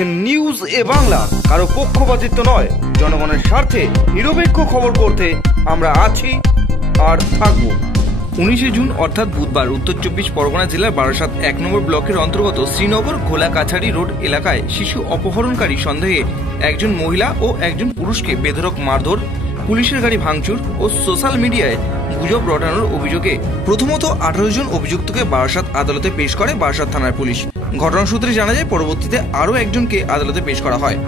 দেখছেন নিউজ এ বাংলা। কারো পক্ষপাতিত্ব নয়, জনগণের স্বার্থে নিরপেক্ষ খবর করতে আমরা আছি আর থাকব। 19 জুন অর্থাৎ বুধবার উত্তর 24 পরগনা জেলার বারাসাত 1 নম্বর ব্লকের অন্তর্গত শ্রীনগর ঘোলাকাছাড়ি রোড এলাকায় শিশু অপহরণকারী সন্দেহে একজন মহিলা ও একজন পুরুষকে বেধড়ক মারধর, পুলিশের গাড়ি ভাঙচুর ও সোশ্যাল মিডিয়ায় গুজব রটানোর অভিযোগে প্রথমত 18 জন অভিযুক্তকে বারাসাত আদালতে পেশ করে বারাসাত থানার পুলিশ। ঘটনা সূত্রে জানা যায় পরবর্তীতে আরও একজনকে আদালতে পেশ করা হয়।